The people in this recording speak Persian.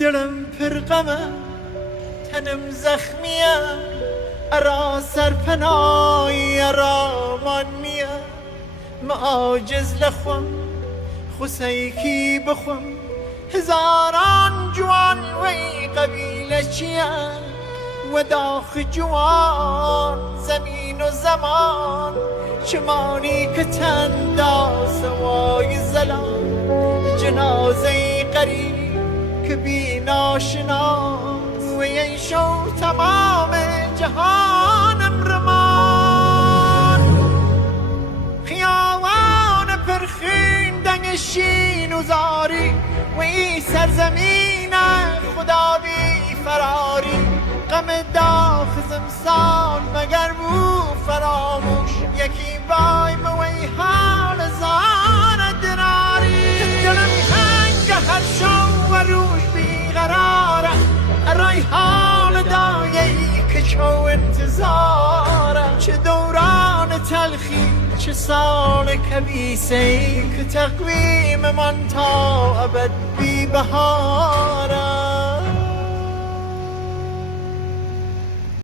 دلم پرغمه تنم زخمیه ارا سرپنای ارا مانیه ما عاجز لخوم خسیکی بخوم هزاران جوان وی قبیله چیه و داخ جوان زمین و زمان چمانی که تندا سوای زلان جنازه قریب که بی ناشناس و این شو تمام جهانم رمان خیابان پرخین دنگ شین و زاری و این سرزمین خدا بی فراری غم داخ زمسان مگر بو فراموش یکی بای موی حال زان دراری دلم هنگ هر شو و روش بیقراره ارای حال دایهی که چو انتظاره چه دوران تلخی چه سال کبیسهی که تقویم من تا ابد بی بهار